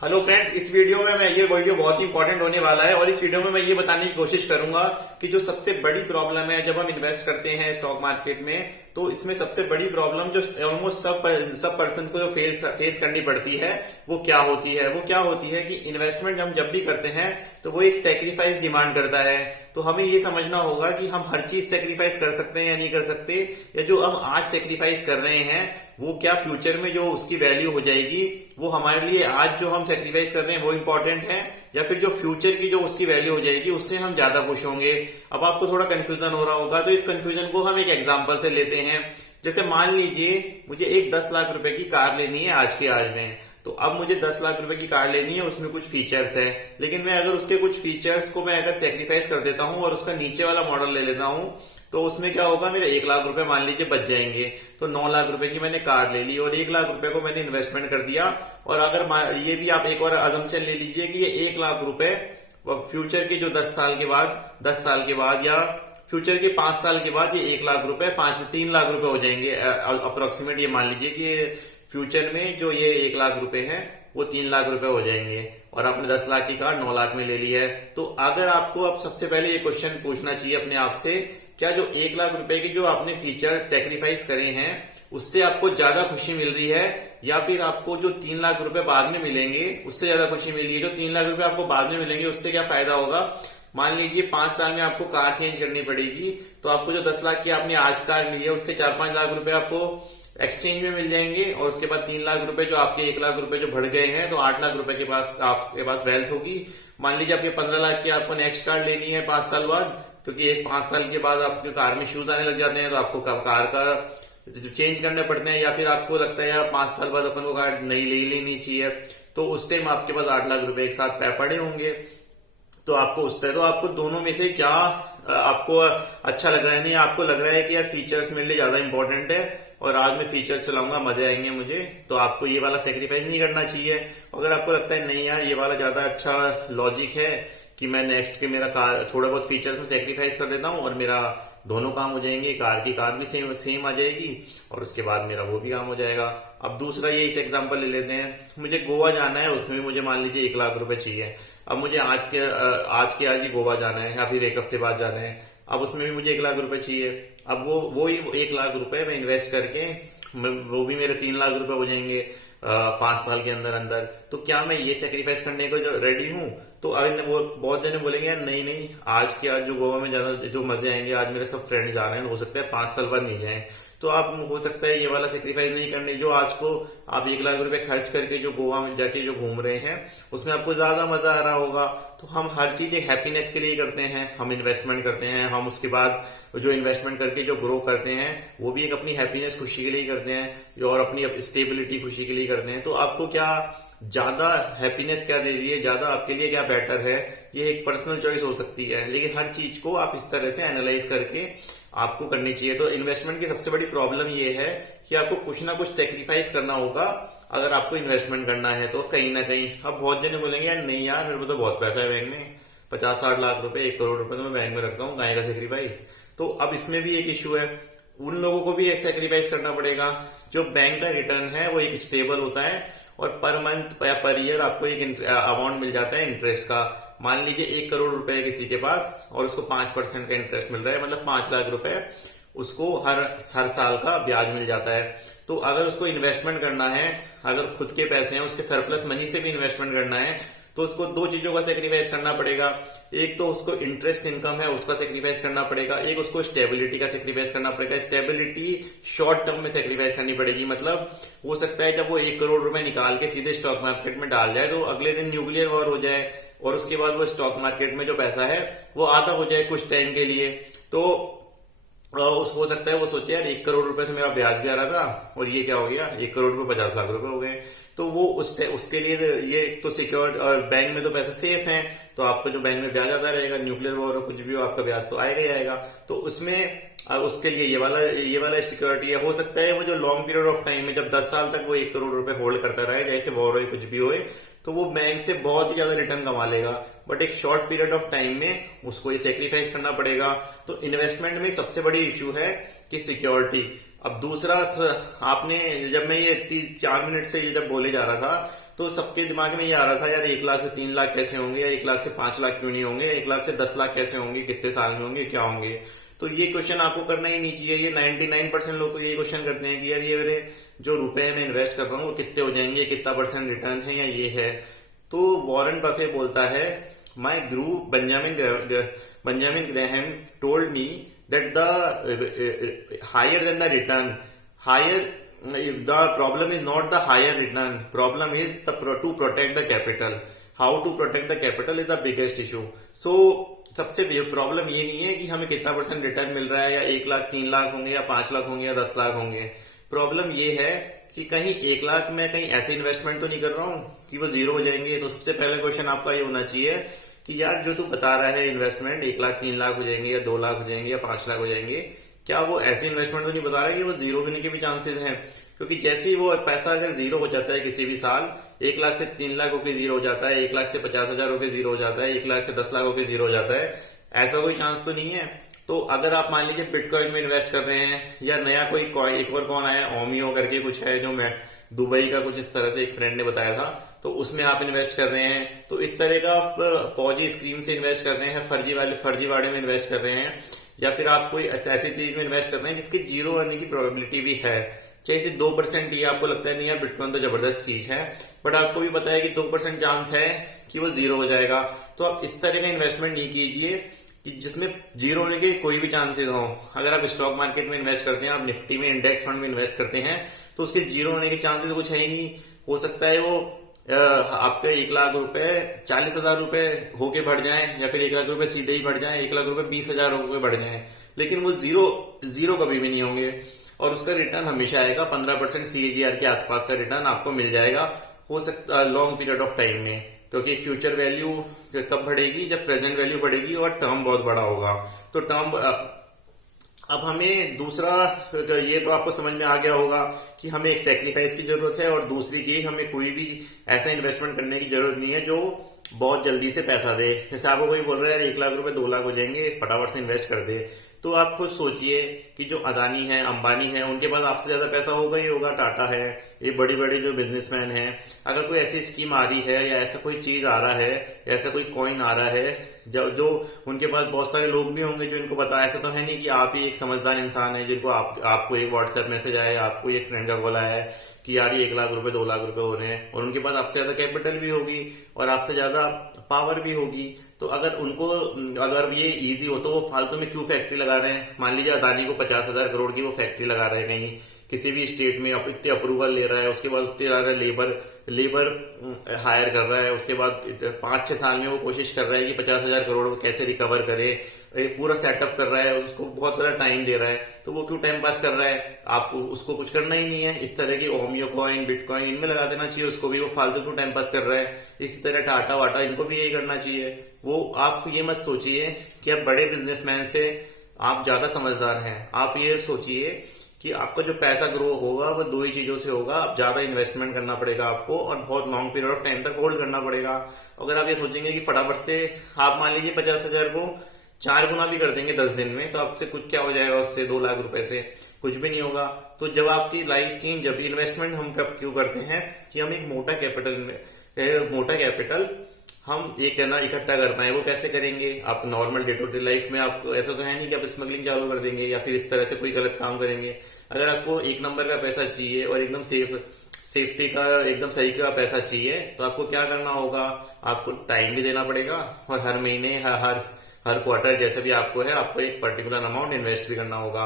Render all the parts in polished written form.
Hello friends, इस video में ये वीडियो बहुत ही इंपॉर्टेंट होने वाला है और इस वीडियो में मैं ये बताने की कोशिश करूंगा कि जो सबसे बड़ी प्रॉब्लम है जब हम इन्वेस्ट करते हैं स्टॉक मार्केट में, तो इसमें सबसे बड़ी प्रॉब्लम जो ऑलमोस्ट सब पर्सन को जो फेस करनी पड़ती है वो क्या होती है कि इन्वेस्टमेंट हम जब भी करते हैं तो वो एक सेक्रीफाइस डिमांड करता है। तो हमें ये समझना होगा कि हम हर चीज सेक्रीफाइस कर सकते हैं या नहीं कर सकते, या जो हम आज सेक्रीफाइस कर रहे हैं वो क्या फ्यूचर में जो उसकी वैल्यू हो जाएगी वो हमारे लिए आज जो हम सेक्रीफाइस कर रहे हैं वो इंपॉर्टेंट है, या फिर जो फ्यूचर की जो उसकी वैल्यू हो जाएगी उससे हम ज्यादा खुश होंगे। अब आपको थोड़ा कंफ्यूजन हो रहा होगा, तो इस कंफ्यूजन को हम एक एग्जांपल से लेते हैं। जैसे मान लीजिए मुझे एक 10 लाख रुपए की कार लेनी है आज के आज में, तो अब मुझे 10 लाख रुपए की कार लेनी है, उसमें कुछ फीचर्स है, लेकिन मैं अगर उसके कुछ फीचर्स को मैं अगर सेक्रीफाइस कर देता हूं और उसका नीचे वाला मॉडल ले लेता हूं, तो उसमें क्या होगा, मेरे 1 लाख रुपए मान लीजिए बच जाएंगे। तो 9 लाख रुपए की मैंने कार ले ली और 1 लाख रुपए को मैंने इन्वेस्टमेंट कर दिया। और अगर ये भी आप एक और अजम्पशन ले लीजिए कि ये 1 लाख रुपए फ्यूचर के जो 10 साल के बाद या फ्यूचर के 5 साल के बाद ये 1 लाख रुपए 3 लाख रुपए हो जाएंगे अप्रोक्सीमेट। ये मान लीजिए कि फ्यूचर में जो ये 1 लाख रुपए हैं वो 3 लाख रुपए हो जाएंगे और आपने 10 लाख की कार 9 लाख में ले ली है। तो अगर आपको अब सबसे पहले ये क्वेश्चन पूछना चाहिए अपने आप से, क्या जो 1 लाख रुपए की जो आपने फीचर्स सेक्रीफाइस करे हैं उससे आपको ज्यादा खुशी मिल रही है, या फिर आपको जो 3 लाख रुपए बाद में मिलेंगे उससे ज्यादा खुशी मिल रही है? जो 3 लाख रुपए आपको बाद में मिलेंगे उससे क्या फायदा होगा? मान लीजिए 5 साल में आपको कार चेंज करनी पड़ेगी, तो आपको जो 10 लाख की आपने आज कार ली है उसके 4-5 लाख रुपए आपको एक्सचेंज में मिल जाएंगे, और उसके बाद 3 लाख रुपए जो आपके 1 लाख रुपए जो बढ़ गए हैं, तो 8 लाख रुपए के पास आपके पास वेल्थ होगी। मान लीजिए आपके 15 लाख की आपको नेक्स्ट कार लेनी है 5 साल बाद, क्योंकि 5 साल के बाद आपके कार में शूज आने लग जाते हैं, तो आपको कार का चेंज करने पड़ते हैं, या फिर आपको लगता है यार 5 साल बाद अपन को कार नई ले लेनी चाहिए, तो उस टाइम आपके पास 8 लाख रुपए एक साथ पड़े होंगे। तो आपको तो आपको दोनों में से क्या आपको अच्छा लग रहा है? नहीं, आपको लग रहा है कि यार फीचर्स मेरे लिए ज्यादा इंपॉर्टेंट है और आज मैं फीचर्स चलाऊंगा, मजे आएंगे मुझे, तो आपको ये वाला सेक्रीफाइस नहीं करना चाहिए। अगर आपको लगता है नहीं यार ये वाला ज्यादा अच्छा लॉजिक है कि मैं नेक्स्ट के मेरा कार थोड़ा बहुत फीचर्स में सेक्रीफाइस कर देता हूँ और मेरा दोनों काम हो जाएंगे, कार की कार भी सेम आ जाएगी और उसके बाद मेरा वो भी काम हो जाएगा। अब दूसरा ये इस एग्जांपल ले लेते हैं, मुझे गोवा जाना है, उसमें भी मुझे मान लीजिए 1 लाख रुपए चाहिए। अब मुझे आज ही गोवा जाना है या फिर 1 हफ्ते बाद जाना है, अब उसमें भी मुझे 1 लाख रुपए चाहिए। अब वो ही 1 लाख रुपए मैं इन्वेस्ट करके वो भी मेरे 3 लाख रुपए हो जाएंगे 5 साल के अंदर अंदर। तो क्या मैं ये सेक्रीफाइस करने को जो रेडी हूँ? तो अगर वो बहुत जने बोलेंगे यार नहीं, आज जो गोवा में जाना जो मजे आएंगे, आज मेरे सब फ्रेंड जा रहे हैं, हो सकता है 5 साल बाद नहीं जाए, तो आप हो सकता है ये वाला सेक्रीफाइस नहीं करने। जो आज को आप 1 लाख रुपए खर्च करके जो गोवा में जाके जो घूम रहे हैं उसमें आपको ज्यादा मजा आ रहा होगा। तो हम हर चीज हैप्पीनेस के लिए करते हैं, हम इन्वेस्टमेंट करते हैं, हम उसके बाद जो इन्वेस्टमेंट करके जो ग्रो करते हैं वो भी एक अपनी हैप्पीनेस खुशी के लिए करते हैं और अपनी स्टेबिलिटी खुशी के लिए करते हैं। तो आपको क्या ज्यादा हैप्पीनेस क्या दे रही है, ज्यादा आपके लिए क्या बेटर है, ये एक पर्सनल चॉइस हो सकती है, लेकिन हर चीज को आप इस तरह से एनालाइज करके आपको करनी चाहिए। तो इन्वेस्टमेंट की सबसे बड़ी प्रॉब्लम ये है कि आपको कुछ ना कुछ सेक्रीफाइस करना होगा अगर आपको इन्वेस्टमेंट करना है, तो कहीं ना कहीं। अब बहुत जने बोलेंगे यार नहीं यार मेरे को तो बहुत पैसा है बैंक में, 50-60 लाख रुपए 1 करोड़ रुपए तो मैं बैंक में रखता हूँ, गाय का सेक्रीफाइस। तो अब इसमें भी एक इश्यू है, उन लोगों को भी एक सेक्रीफाइस करना पड़ेगा। जो बैंक का रिटर्न है वो एक स्टेबल होता है और पर मंथ या पर ईयर आपको एक अमाउंट मिल जाता है इंटरेस्ट का। मान लीजिए 1 करोड़ रुपए किसी के पास और उसको 5% का इंटरेस्ट मिल रहा है, मतलब 5 लाख रुपए उसको हर साल का ब्याज मिल जाता है। तो अगर उसको इन्वेस्टमेंट करना है, अगर खुद के पैसे हैं उसके सरप्लस मनी से भी इन्वेस्टमेंट करना है, तो उसको 2 चीजों का सेक्रीफाइस करना पड़ेगा। एक तो उसको इंटरेस्ट इनकम है उसका सेक्रीफाइस करना पड़ेगा, एक उसको स्टेबिलिटी का सेक्रीफाइस करना पड़ेगा। स्टेबिलिटी शॉर्ट टर्म में सेक्रीफाइस करनी पड़ेगी, मतलब हो सकता है जब वो 1 करोड़ रुपए निकाल के सीधे स्टॉक मार्केट में डाल जाए तो अगले दिन न्यूक्लियर वॉर हो जाए और उसके बाद वो स्टॉक मार्केट में जो पैसा है वो आधा हो जाए कुछ टाइम के लिए। तो हो सकता है वो सोचे यार 1 करोड़ रुपए से मेरा ब्याज भी आ रहा था और ये क्या हो गया, 1 करोड़ रुपए 50 लाख रुपए हो गए। तो वो उसके लिए ये तो सिक्योर, और बैंक में तो पैसे सेफ हैं, तो आपको जो बैंक में ब्याज आता रहेगा, न्यूक्लियर वॉर कुछ भी हो आपका ब्याज तो आएगा ही आएगा। तो उसमें उसके लिए ये वाला सिक्योरिटी है। हो सकता है वो जो लॉन्ग पीरियड ऑफ टाइम में जब 10 साल तक वो 1 करोड़ रुपए होल्ड करता रहे, जैसे वॉर हो कुछ भी होए, तो वो बैंक से बहुत ही ज्यादा रिटर्न कमा लेगा, बट एक शॉर्ट पीरियड ऑफ टाइम में उसको ये सेक्रीफाइस करना पड़ेगा। तो इन्वेस्टमेंट में सबसे बड़ी इश्यू है कि सिक्योरिटी। अब दूसरा, आपने जब मैं ये 4 मिनट से ये जब बोले जा रहा था, तो सबके दिमाग में ये आ रहा था यार 1 लाख से 3 लाख कैसे होंगे, या 1 लाख से 5 लाख क्यों नहीं होंगे, 1 लाख से 10 लाख कैसे होंगे, कितने साल में होंगे, क्या होंगे। तो ये क्वेश्चन आपको करना ही नहीं चाहिए। ये 99% लोग तो ये क्वेश्चन करते हैं कि यार ये मेरे जो रुपए मैं इन्वेस्ट कर रहा हूँ वो कितने हो जाएंगे, कितना % रिटर्न है, या ये है। तो वॉरेन बफे बोलता है, my guru Benjamin Graham told me that the higher than the return, higher the problem is not the higher return, problem is to protect the capital. How to protect the capital is the biggest issue. So सबसे problem ये नहीं है कि हमें कितना % return मिल रहा है, या 1 लाख 3 लाख होंगे, या 5 लाख होंगे, या 10 लाख होंगे। प्रॉब्लम ये है कि कहीं 1 लाख में कहीं ऐसे इन्वेस्टमेंट तो नहीं कर रहा हूँ कि वो जीरो हो जाएंगे। तो सबसे पहले क्वेश्चन आपका ये होना चाहिए कि यार जो तू बता रहा है इन्वेस्टमेंट 1 लाख 3 लाख हो जाएंगे, या 2 लाख हो जाएंगे, या 5 लाख हो जाएंगे, क्या वो ऐसे इन्वेस्टमेंट तो नहीं बता रहा है कि वो जीरो होने के भी चांसेस हैं। क्योंकि जैसे ही वो पैसा अगर जीरो हो जाता है किसी भी साल, 1 लाख से 3 लाख होकर जीरो हो जाता है, 1 लाख से 50,000 होकर जीरो हो जाता है, 1 लाख से 10 लाख होकर जीरो हो जाता है, ऐसा कोई चांस तो नहीं है। तो अगर आप मान लीजिए बिटकॉइन में इन्वेस्ट कर रहे हैं, या नया कोई कॉइन, एक और कौन आया ओमियो करके कुछ है, जो मैं दुबई का कुछ इस तरह से एक फ्रेंड ने बताया था, तो उसमें आप इन्वेस्ट कर रहे हैं, तो इस तरह का पॉजी स्कीम से इन्वेस्ट कर रहे हैं, फर्जीवाड़े में इन्वेस्ट कर रहे हैं, या फिर आप कोई ऐसी चीज में इन्वेस्ट कर रहे हैं जिसके जीरो आने की प्रोबेबिलिटी भी है, चाहे इसे 2% ही आपको लगता है नहीं यार बिटकॉइन तो जबरदस्त चीज है, बट आपको भी पता है कि 2% चांस है कि वो जीरो हो जाएगा। तो आप इस तरह का इन्वेस्टमेंट नहीं कीजिए कि जिसमें जीरो होने के कोई भी चांसेस हो। अगर आप स्टॉक मार्केट में इन्वेस्ट करते हैं, आप निफ्टी में इंडेक्स फंड में इन्वेस्ट करते हैं, तो उसके जीरो होने के चांसेस कुछ है ही नहीं। हो सकता है वो आपके 1 लाख रुपए 40,000 रुपए होके बढ़ जाए, या फिर 1 लाख रुपए सीधे ही बढ़ जाए, 1 लाख रुपए 20,000 रुपए बढ़ जाए, लेकिन वो जीरो कभी भी नहीं होंगे। और उसका रिटर्न हमेशा आएगा 15% CAGR के आसपास का रिटर्न आपको मिल जाएगा, हो सकता लॉन्ग पीरियड ऑफ टाइम में, क्योंकि फ्यूचर वैल्यू कब बढ़ेगी, जब प्रेजेंट वैल्यू बढ़ेगी और टर्म बहुत बड़ा होगा। तो टर्म अब हमें दूसरा, ये तो आपको समझ में आ गया होगा कि हमें एक सैक्रिफाइस की जरूरत है, और दूसरी चीज हमें कोई भी ऐसा इन्वेस्टमेंट करने की जरूरत नहीं है जो बहुत जल्दी से पैसा दे। जैसे आपको कोई बोल रहा है यार 1 लाख रुपए 2 लाख हो जाएंगे, फटाफट से इन्वेस्ट कर दे, तो आप खुद सोचिए कि जो अदानी है, अंबानी है, उनके पास आपसे ज्यादा पैसा होगा ही होगा, टाटा है, ये बड़ी बड़ी जो बिजनेसमैन हैं। अगर कोई ऐसी स्कीम आ रही है, या ऐसा कोई चीज आ रहा है, ऐसा कोई कॉइन आ रहा है जो उनके पास बहुत सारे लोग भी होंगे जो इनको पता है। ऐसा तो है नहीं कि आप ही एक समझदार इंसान है जिनको आपको एक व्हाट्सएप मैसेज आया, आपको एक फ्रेंड का कॉल आया है कि यार ये 1 लाख रुपए 2 लाख रुपए हो रहे हैं, और उनके पास आपसे ज्यादा कैपिटल भी होगी और आपसे ज्यादा पावर भी होगी। तो अगर ये इजी हो तो वो फालतू में क्यों फैक्ट्री लगा रहे हैं। मान लीजिए अदानी को 50,000 करोड़ की वो फैक्ट्री लगा रहे हैं कहीं किसी भी स्टेट में, अब इतने अप्रूवल ले रहा है, उसके बाद इतने ज्यादा लेबर हायर कर रहा है, उसके बाद 5-6 साल में वो कोशिश कर रहा है कि 50,000 करोड़ वो कैसे रिकवर करे, पूरा सेटअप कर रहा है, उसको बहुत ज्यादा टाइम दे रहा है, तो वो क्यों टाइम पास कर रहा है। आपको उसको कुछ करना ही नहीं है, इस तरह की ओमियो कॉइन, बिटकॉइन इनमें लगा देना चाहिए उसको भी, वो फालतू क्यों टाइम पास कर रहा है। इसी तरह टाटा वाटा इनको भी यही करना चाहिए। वो आप ये मत सोचिए कि आप बड़े बिजनेसमैन से आप ज्यादा समझदार हैं, आप ये सोचिए कि आपका जो पैसा ग्रो होगा वो 2 ही चीजों से होगा। आप ज्यादा इन्वेस्टमेंट करना पड़ेगा आपको, और बहुत लॉन्ग पीरियड ऑफ टाइम तक होल्ड करना पड़ेगा। अगर आप ये सोचेंगे कि फटाफट से आप मान लीजिए 50,000 को 4 गुना भी कर देंगे 10 दिन में, तो आपसे कुछ क्या हो जाएगा, उससे 2 लाख रुपए से कुछ भी नहीं होगा। तो जब आपकी लाइफ चेंज, जब इन्वेस्टमेंट हम कब क्यों करते हैं कि हम एक मोटा कैपिटल हम एक ना इकट्ठा कर पाए। वो कैसे करेंगे, आप normal day to day life में आप ऐसा तो है नहीं कि आप स्मगलिंग चालू कर देंगे या फिर इस तरह से कोई गलत काम करेंगे। अगर आपको 1 नंबर का पैसा चाहिए और एकदम सेफ्टी का एकदम सही का पैसा चाहिए, तो आपको क्या करना होगा, आपको टाइम भी देना पड़ेगा, और हर महीने हर क्वार्टर जैसे भी आपको है, आपको एक पर्टिकुलर अमाउंट इन्वेस्ट भी करना होगा।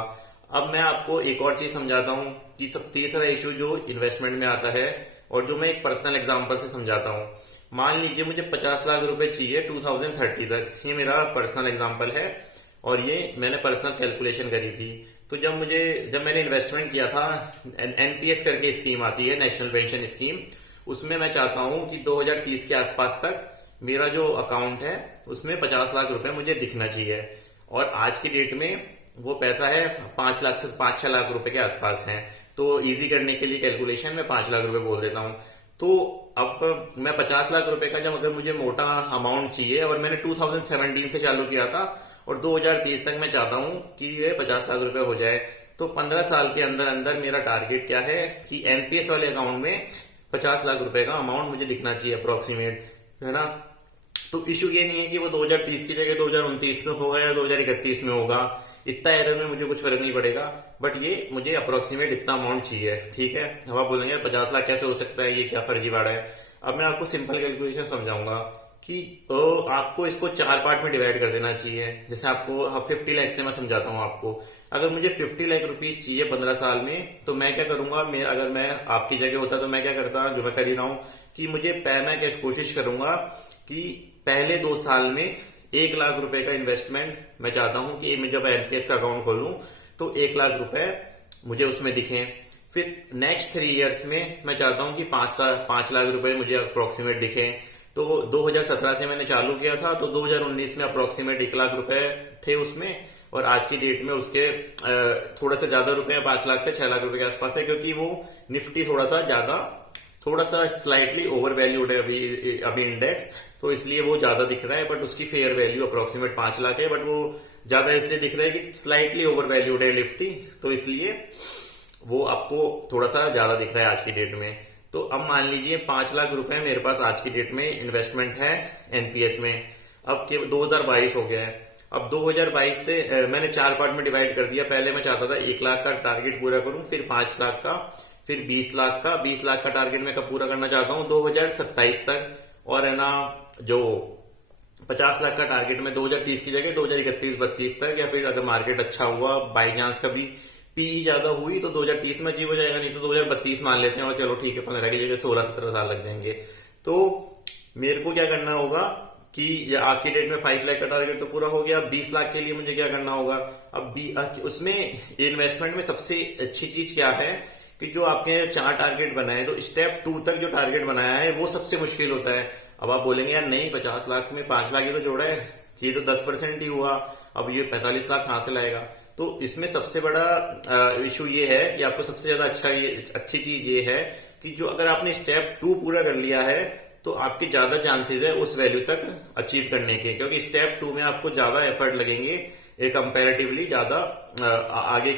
अब मैं आपको एक और चीज समझाता हूँ कि सब तीसरा इश्यू जो इन्वेस्टमेंट में आता है, और जो मैं एक पर्सनल एग्जांपल से समझाता हूँ। मान लीजिए मुझे 50 लाख रुपए चाहिए 2030 तक, ये मेरा पर्सनल एग्जांपल है, और ये मैंने पर्सनल कैलकुलेशन करी थी। तो जब मैंने इन्वेस्टमेंट किया था, NPS करके स्कीम आती है, नेशनल पेंशन स्कीम, उसमें मैं चाहता हूं कि 2030 के आसपास तक मेरा जो अकाउंट है उसमें 50 लाख रुपए मुझे दिखना चाहिए, और आज की डेट में वो पैसा है 5 लाख से 5-6 लाख रुपए के आसपास है। तो इजी करने के लिए कैलकुलेशन में 5 लाख रुपए बोल देता हूं। तो अब मैं 50 लाख रुपए का जब अगर मुझे मोटा अमाउंट चाहिए, और मैंने 2017 से चालू किया था, और 2030 तक मैं चाहता हूं कि ये 50 लाख रुपए हो जाए, तो 15 साल के अंदर अंदर मेरा टारगेट क्या है कि NPS वाले अकाउंट में 50 लाख रुपए का अमाउंट मुझे दिखना चाहिए अप्रोक्सीमेट, है ना। तो इश्यू ये नहीं है कि वो 2030 की जगह 2029 में होगा या 2031 में होगा, इतना एरर में मुझे कुछ फर्क नहीं पड़ेगा, बट ये मुझे अप्रोक्सीमेट इतना अमाउंट चाहिए, ठीक है। अब आप बोलेंगे 50 लाख कैसे हो सकता है, ये क्या फर्जीवाड़ा है। अब मैं आपको सिंपल कैलकुलेशन समझाऊंगा कि आपको इसको 4 पार्ट में डिवाइड कर देना चाहिए। जैसे आपको 50 लाख से मैं समझाता हूँ आपको, अगर मुझे 50 लाख रुपीज चाहिए 15 साल में, तो मैं क्या करूंगा, अगर मैं आपकी जगह होता तो मैं क्या करता, जो मैं कर ही रहा हूँ, कि मैं क्या कोशिश करूंगा कि पहले 2 साल में 1 लाख रुपए का इन्वेस्टमेंट मैं चाहता हूं कि मैं जब एनपीएस का अकाउंट खोलूं तो 1 लाख रुपए मुझे उसमें दिखें। फिर नेक्स्ट 3 इयर्स में मैं चाहता हूं कि 5 लाख रुपए मुझे अप्रोक्सीमेट दिखें। तो 2017 से मैंने चालू किया था, तो 2019 में अप्रोक्सीमेट 1 लाख रुपए थे उसमें, और आज की डेट में उसके थोड़ा सा ज्यादा रुपए 5 लाख से 6 लाख रुपए के आसपास है, क्योंकि वो निफ्टी थोड़ा सा स्लाइटली ओवर वैल्यूड है अभी इंडेक्स, तो इसलिए वो ज्यादा दिख रहा है, बट उसकी फेयर वैल्यू अप्रोक्सीमेट 5 लाख है, बट वो ज्यादा इसलिए दिख रहा है कि स्लाइटली ओवर वैल्यूड है निफ्टी, तो इसलिए वो आपको थोड़ा सा ज्यादा दिख रहा है आज की डेट में। तो अब मान लीजिए 5 लाख रुपए मेरे पास आज की डेट में इन्वेस्टमेंट है एनपीएस में। अब 2022 हो गया है, अब 2022 से मैंने 4 पार्ट में डिवाइड कर दिया। पहले मैं चाहता था 1 लाख का टारगेट पूरा करूं, फिर 5 लाख का, फिर 20 लाख का। 20 लाख का टारगेट मैं कब पूरा करना चाहता हूं, 2027 तक, और है ना जो 50 लाख का टारगेट में 2030 की जगह 2031-32 तक, या फिर अगर मार्केट अच्छा हुआ, बाई चांस कभी पी ज्यादा हुई तो 2030 में अचीव हो जाएगा, नहीं तो 2032 मान लेते हैं, और चलो ठीक है 15 की जगह 16-17 साल लग जाएंगे। तो मेरे को क्या करना होगा कि आज की डेट में 5 लाख का टारगेट तो पूरा हो गया, 20 लाख के लिए मुझे क्या करना होगा। अब उसमें इन्वेस्टमेंट में सबसे अच्छी चीज क्या है कि जो आपके 4 टारगेट बनाए, तो स्टेप 2 तक जो टारगेट बनाया है वो सबसे मुश्किल होता है। अब आप बोलेंगे यार नहीं, 50 लाख में 5 लाख ही तो जोड़ा है, ये तो 10% ही हुआ, अब ये 45 लाख कहां से लाएगा। तो इसमें सबसे बड़ा इशू ये है कि आपको सबसे ज्यादा अच्छी चीज ये है कि जो अगर आपने स्टेप 2 पूरा कर लिया है तो आपके ज्यादा चांसेस है उस वैल्यू तक अचीव करने के, क्योंकि स्टेप 2 में आपको ज्यादा एफर्ट लगेंगे कंपैरेटिवली ज्यादा आगे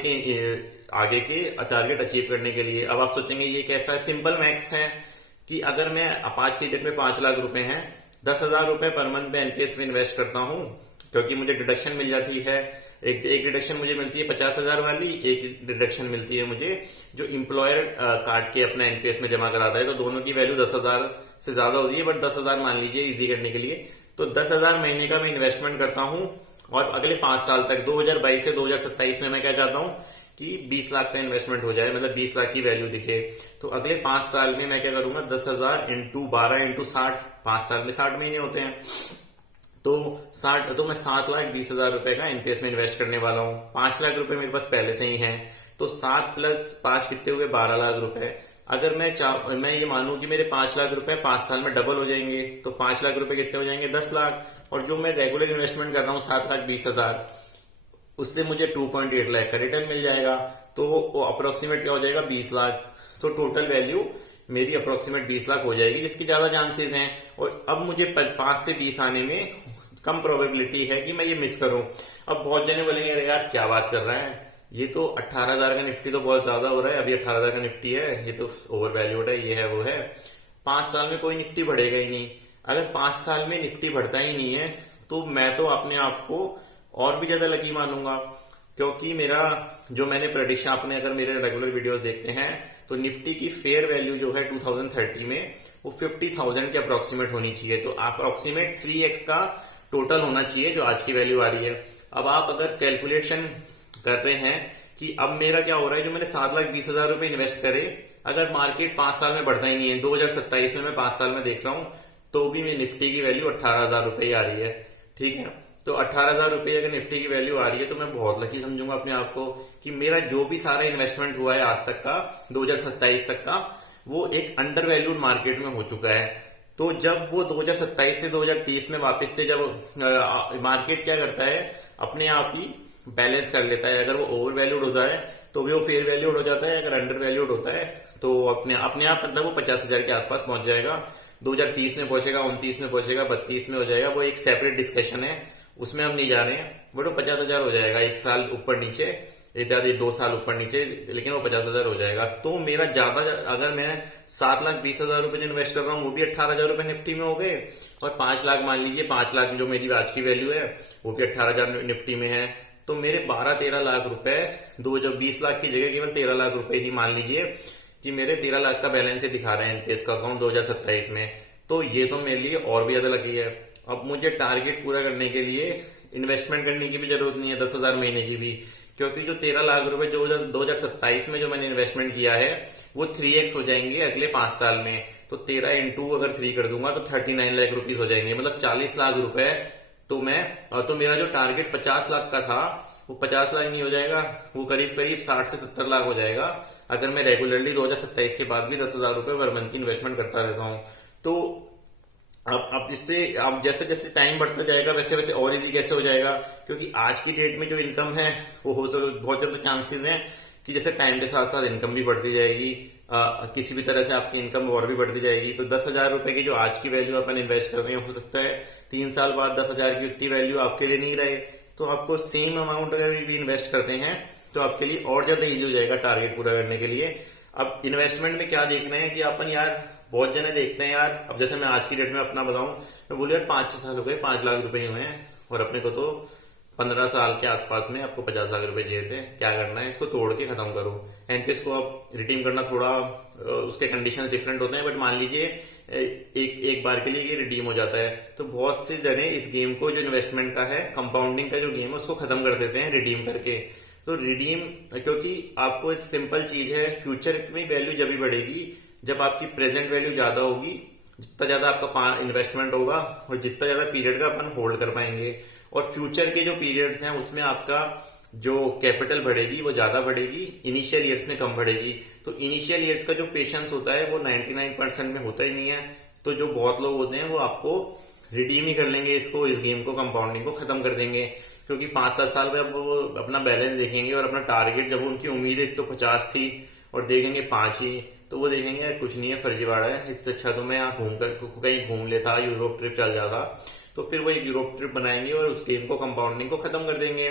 के टारगेट अचीव करने के लिए। अब आप सोचेंगे ये कैसा है, सिंपल मैथ्स है कि अगर मैं आज की डेट में 5 लाख रुपए हैं, 10,000 रुपए पर मंथ में एनपीएस में इन्वेस्ट करता हूं, क्योंकि मुझे डिडक्शन मिल जाती है। एक डिडक्शन मुझे मिलती है 50,000 वाली, एक डिडक्शन मिलती है मुझे जो इम्प्लॉयर काट के अपना एनपीएस में जमा कराता है, तो दोनों की वैल्यू 10,000 से ज्यादा होती है, बट 10,000 मान लीजिए इजी करने के लिए। तो 10,000 महीने का मैं इन्वेस्टमेंट करता हूं, और अगले 5 साल तक 2022 से 2027 में मैं क्या चाहता हूं कि 20 लाख का इन्वेस्टमेंट हो जाए, मतलब 20 लाख की वैल्यू दिखे। तो अगले 5 साल में मैं क्या करूंगा, 10,000 इंटू 12 इंटू 60, 5 साल में 60 महीने होते हैं, तो मैं 7,20,000 रुपए का एनपीएस में इन्वेस्ट करने वाला हूं। 5 लाख रुपए मेरे पास पहले से ही हैं, तो 7 + 5 कितने हुए, 12 लाख रुपए। अगर मैं ये मानूं कि मेरे 5 लाख रुपए 5 साल में डबल हो जाएंगे, तो 5 लाख रुपए कितने हो जाएंगे, 10 लाख। और जो मैं रेगुलर इन्वेस्टमेंट कर रहा हूँ 7,20,000, उससे मुझे 2.8 लाख का रिटर्न मिल जाएगा, तो अप्रोक्सीमेट क्या हो जाएगा, 20 लाख। तो टोटल वैल्यू मेरी अप्रोक्सीमेट 20 लाख हो जाएगी, जिसकी ज्यादा चांसेस हैं। और अब मुझे 5 से 20 आने में कम प्रोबेबिलिटी है कि मैं ये मिस करूं। अब बहुत जने बोलेंगे अरे यार क्या बात कर रहा है, ये तो 18,000 का निफ्टी तो बहुत ज्यादा हो रहा है, अभी 18,000 का निफ्टी है, ये तो ओवर वैल्यूड है, ये है वो है। 5 साल में कोई निफ्टी बढ़ेगा ही नहीं। अगर 5 साल में निफ्टी बढ़ता ही नहीं है, तो मैं तो अपने आप को और भी ज्यादा लकी मानूंगा, क्योंकि मेरा जो मैंने प्रेडिक्शन, आपने अगर मेरे रेगुलर वीडियोस देखते हैं, तो निफ्टी की फेयर वैल्यू जो है 2030 में वो 50,000 के अप्रोक्सीमेट होनी चाहिए। तो अप्रोक्सीमेट 3x का टोटल होना चाहिए जो आज की वैल्यू आ रही है। अब आप अगर कैलकुलेशन कर रहे हैं कि अब मेरा क्या हो रहा है, जो मैंने 7,20,000 रुपए इन्वेस्ट करे, अगर मार्केट 5 साल में बढ़ता ही नहीं है, 2027 में मैं 5 साल में देख रहा हूं, तो भी मेरी निफ्टी की वैल्यू 18,000 रुपए ही आ रही है, ठीक है। तो 18,000 रुपए अगर निफ्टी की वैल्यू आ रही है, तो मैं बहुत लकी समझूंगा अपने आप को कि मेरा जो भी सारा इन्वेस्टमेंट हुआ है आज तक का, 2027 तक का, वो एक अंडर वैल्यूड मार्केट में हो चुका है। तो जब वो 2027 से 2030 में वापस से जब मार्केट क्या करता है, अपने आप ही बैलेंस कर लेता है। अगर वो ओवर वैल्यूड होता है तो भी वो फेयर वैल्यूड हो जाता है, अगर अंडर वैल्यूड होता है तो अपने आप मतलब वो 50,000 के आसपास पहुंच जाएगा। 2030 में पहुंचेगा, 29 में पहुंचेगा, 32 में हो जाएगा, वो एक सेपरेट डिस्कशन है, उसमें हम नहीं जा रहे हैं। बट वो 50,000 हो जाएगा एक साल ऊपर नीचे, इत्यादि 2 साल ऊपर नीचे, लेकिन वो 50,000 हो जाएगा। तो मेरा ज्यादा, अगर मैं 7,20,000 रुपए जो इन्वेस्ट कर रहा हूँ वो भी 18,000 रुपए निफ्टी में हो गए, और 5 लाख मान लीजिए, 5 लाख जो मेरी आज की वैल्यू है वो भी 18,000 निफ्टी में है। तो मेरे 12-13 लाख रुपए, 20 लाख की जगह केवल 13 लाख रुपए ही मान लीजिए कि मेरे 13 लाख का बैलेंस ही दिखा रहे हैं एनपीएस का अकाउंट 2027 में। तो ये तो मेरे लिए और भी ज्यादा लकी है। अब मुझे टारगेट पूरा करने के लिए इन्वेस्टमेंट करने की भी जरूरत नहीं है 10,000 महीने की भी, क्योंकि जो 13 लाख रुपए जो 2027 में जो मैंने इन्वेस्टमेंट किया है वो 3x हो जाएंगे अगले 5 साल में। तो 13 इंटू अगर 3 कर दूंगा तो 39 लाख रुपीज हो जाएंगे, मतलब 40 लाख रुपए। तो मेरा जो टारगेट 50 लाख का था वो 50 लाख नहीं हो जाएगा, वो करीब करीब 60 से 70 लाख हो जाएगा, अगर मैं रेगुलरली 2027 के बाद भी 10,000 रुपए पर मंथ की इन्वेस्टमेंट करता रहता हूँ। तो अब इससे, अब जैसे जैसे टाइम बढ़ता जाएगा वैसे वैसे और इजी कैसे हो जाएगा, क्योंकि आज की डेट में जो इनकम है वो बहुत ज्यादा चांसेस हैं कि जैसे टाइम के साथ साथ इनकम भी बढ़ती जाएगी, किसी भी तरह से आपकी इनकम और भी बढ़ती जाएगी। तो 10,000 रुपए की जो आज की वैल्यू अपन इन्वेस्ट कर रहे हैं, हो सकता है 3 साल बाद 10,000 की उतनी वैल्यू आपके लिए नहीं रहे। तो आपको सेम अमाउंट अगर भी इन्वेस्ट करते हैं तो आपके लिए और ज्यादा इजी हो जाएगा टारगेट पूरा करने के लिए। अब इन्वेस्टमेंट में क्या देखना है कि अपन यार, बहुत जने देखते हैं यार, अब जैसे मैं आज की डेट में अपना बताऊं, मैं बोलूं यार 5-6 साल हो गए, 5 लाख रुपए हुए हैं और अपने को तो 15 साल के आसपास में आपको 50 लाख रुपए चाहिए थे। क्या करना है, इसको तोड़ के खत्म करो। एनपीएस को आप रिडीम करना, थोड़ा उसके कंडीशन डिफरेंट होते हैं, बट मान लीजिए एक बार के लिए ये रिडीम हो जाता है। तो बहुत से जने इस गेम को, जो इन्वेस्टमेंट का है, कंपाउंडिंग का जो गेम है, उसको खत्म कर देते हैं रिडीम करके। तो रिडीम, क्योंकि आपको एक सिंपल चीज है, फ्यूचर में वैल्यू जब भी बढ़ेगी जब आपकी प्रेजेंट वैल्यू ज्यादा होगी, जितना ज्यादा आपका इन्वेस्टमेंट होगा और जितना ज्यादा पीरियड का अपन होल्ड कर पाएंगे। और फ्यूचर के जो पीरियड्स हैं उसमें आपका जो कैपिटल बढ़ेगी वो ज्यादा बढ़ेगी, इनिशियल ईयर्स में कम बढ़ेगी। तो इनिशियल ईयर्स का जो पेशेंस होता है वो 99% में होता ही नहीं है। तो जो बहुत लोग होते हैं वो आपको रिडीम ही कर लेंगे, इसको, इस गेम को, कंपाउंडिंग को खत्म कर देंगे, क्योंकि 5-7 साल में अब वो अपना बैलेंस देखेंगे और अपना टारगेट, जब उनकी उम्मीद तो 50 थी और देखेंगे 5 ही, तो वो देखेंगे कुछ नहीं है, फर्जीवाड़ा है, इससे अच्छा तो मैं यहाँ घूम कर कहीं घूम लेता, यूरोप ट्रिप चल जाता। तो फिर वो एक यूरोप ट्रिप बनाएंगे और उस गेम को, कंपाउंडिंग को खत्म कर देंगे।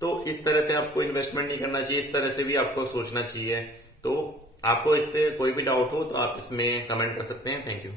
तो इस तरह से आपको इन्वेस्टमेंट नहीं करना चाहिए, इस तरह से भी आपको सोचना चाहिए। तो आपको इससे कोई भी डाउट हो तो आप इसमें कमेंट कर सकते हैं। Thank you.